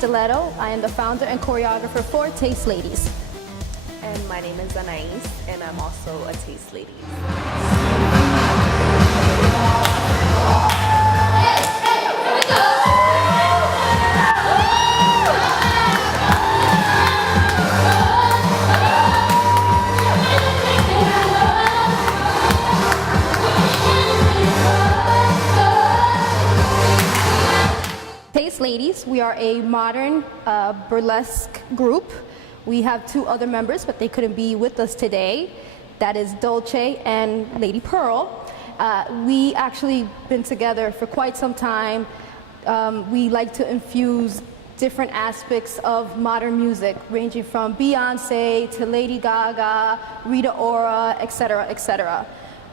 Stiletto. I am the founder and choreographer for Taste Ladies. And my name is Anais, and I'm also a Taste Lady. Taste Ladies, we are a modern burlesque group. We have two other members, but they couldn't be with us today. That is Dolce and Lady Pearl. We actually been together for quite some time. We like to infuse different aspects of modern music, ranging from Beyonce to Lady Gaga, Rita Ora, etc., etc.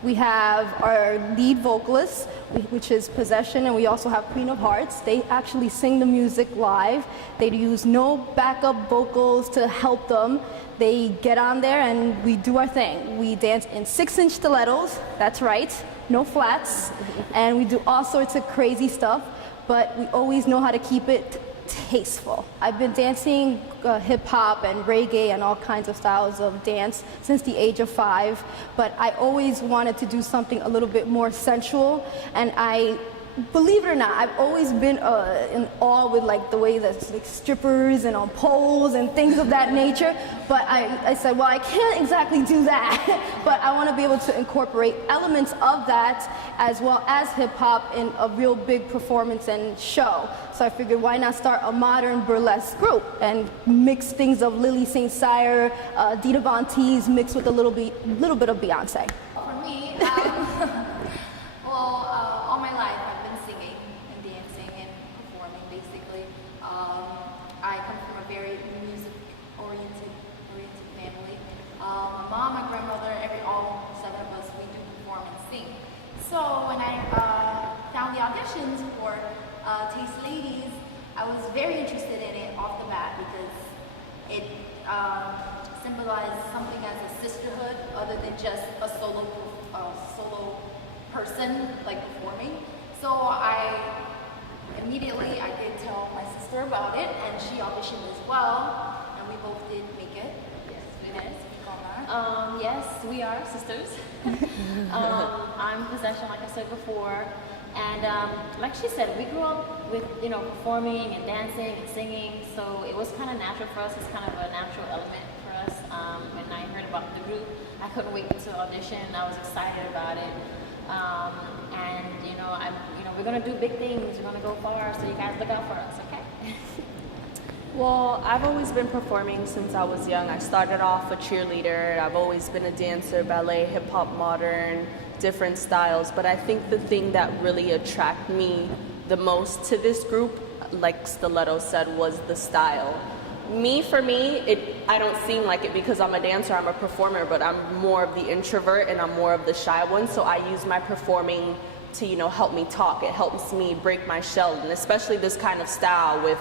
We have our lead vocalist, which is Possession, and we also have Queen of Hearts. They actually sing the music live. They use no backup vocals to help them. They get on there and we do our thing. We dance in 6-inch stilettos, that's right, no flats, and we do all sorts of crazy stuff, but we always know how to keep it tasteful. I've been dancing hip-hop and reggae and all kinds of styles of dance since the age of 5, but I always wanted to do something a little bit more sensual, and believe it or not, I've always been in awe with like the way that like strippers and on poles and things of that nature, but I said, well, I can't exactly do that, but I want to be able to incorporate elements of that as well as hip-hop in a real big performance and show. So I figured, why not start a modern burlesque group and mix things of Lily St. Cyr, Dita Von Teese mixed with a little bit of Beyonce. For me, all my life I've been singing and dancing and performing, basically. I come from a very music-oriented family. My mom, my grandmother, all 7 of us, we do perform and sing. So when I found the auditions for Taste Ladies, I was very interested in it off the bat because it symbolized something as a sisterhood other than just a solo person like performing. So immediately I did tell my sister about it, and she auditioned as well, and we both did make it. Yes, we did. Yes, we are sisters. I'm Possession, like I said before, and like she said, we grew up with performing and dancing and singing, so it was kind of natural for us. It's kind of a natural element for us. When I heard about the group, I couldn't wait to audition. I was excited about it. And we're gonna do big things. We're gonna go far. So you guys look out for us, okay? Well, I've always been performing since I was young. I started off a cheerleader. I've always been a dancer, ballet, hip-hop, modern, different styles. But I think the thing that really attracted me the most to this group, like Stiletto said, was the style. For me, I don't seem like it because I'm a dancer, I'm a performer, but I'm more of the introvert and I'm more of the shy one. So I use my performing to, help me talk. It helps me break my shell, and especially this kind of style with,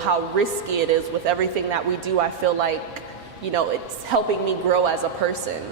how risky it is with everything that we do. I feel like, it's helping me grow as a person.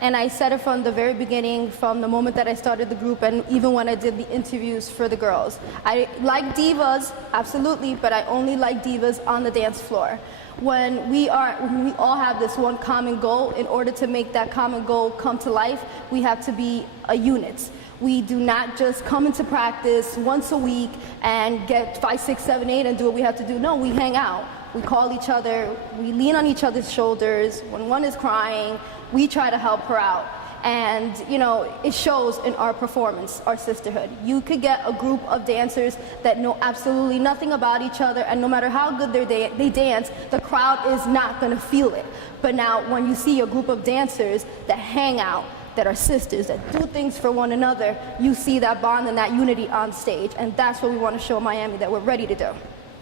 And I said it from the very beginning, from the moment that I started the group, and even when I did the interviews for the girls. I like divas, absolutely, but I only like divas on the dance floor. When we all have this one common goal, in order to make that common goal come to life, we have to be a unit. We do not just come into practice once a week and get 5, 6, 7, 8 and do what we have to do. No, we hang out. We call each other, we lean on each other's shoulders. When one is crying, we try to help her out. And, you know, it shows in our performance, our sisterhood. You could get a group of dancers that know absolutely nothing about each other, and no matter how good they dance, the crowd is not going to feel it. But now, when you see a group of dancers that hang out, that are sisters, that do things for one another, you see that bond and that unity on stage. And that's what we want to show Miami that we're ready to do.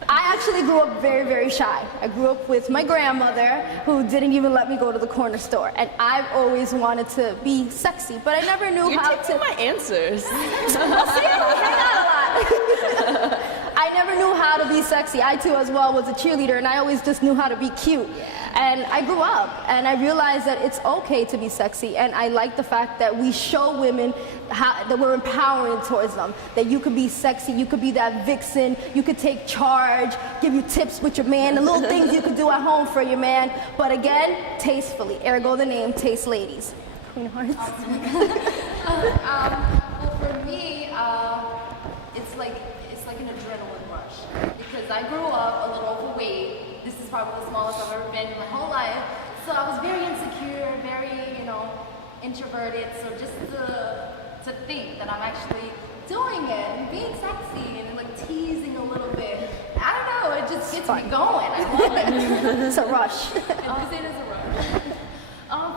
I actually grew up very, very shy. I grew up with my grandmother, who didn't even let me go to the corner store. And I've always wanted to be sexy, but I never knew how to. You're taking my answers. Well, see, we hang out a lot. I never knew how to be sexy. I too, as well, was a cheerleader, and I always just knew how to be cute. And I grew up, and I realized that it's okay to be sexy, and I like the fact that we show women that we're empowering towards them, that you could be sexy, you could be that vixen, you could take charge, give you tips with your man, the little things you could do at home for your man, but again, tastefully, ergo the name, Taste Ladies. Queen of Hearts. Well, for me, it's like an adrenaline rush, because I grew up a little overweight. This is probably the smallest I've ever been in my whole life. So I was very insecure, very, introverted. So just to think that I'm actually doing it and being sexy and like teasing a little bit, I don't know, it just gets me going. I love it. It's a rush. It is a rush.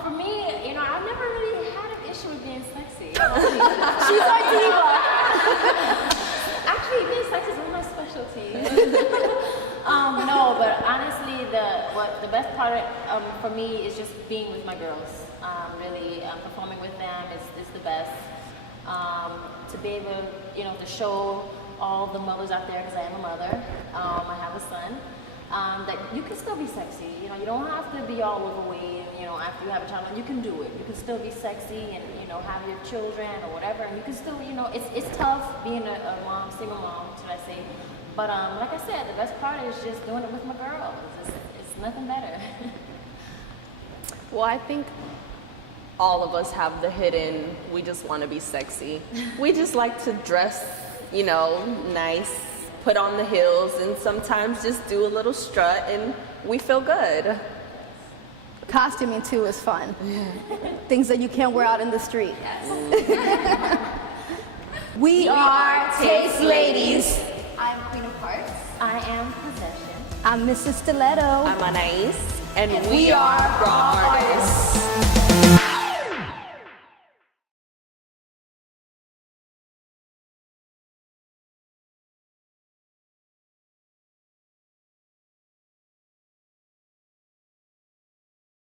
For me, I've never really had an issue with being sexy. She's our diva. Actually, being sexy is one of my specialties. No, but honestly, the best part for me is just being with my girls. Really, performing with them is the best. To be able, to show all the mothers out there, because I am a mother, I have a son, that you can still be sexy. You don't have to be all overweight. After you have a child, you can do it. You can still be sexy and have your children or whatever, and you can still, it's tough being a mom, single mom, should I say? But like I said, the best part is just doing it with my girls. It's nothing better. Well, I think all of us have the hidden, we just want to be sexy. We just like to dress, nice, put on the heels, and sometimes just do a little strut, and we feel good. Costuming too is fun. Things that you can't wear out in the street. We are Taste Ladies. I'm Queen of Hearts. I am Possession. I'm Mrs. Stiletto. I'm Anais, and we are Raw Artists.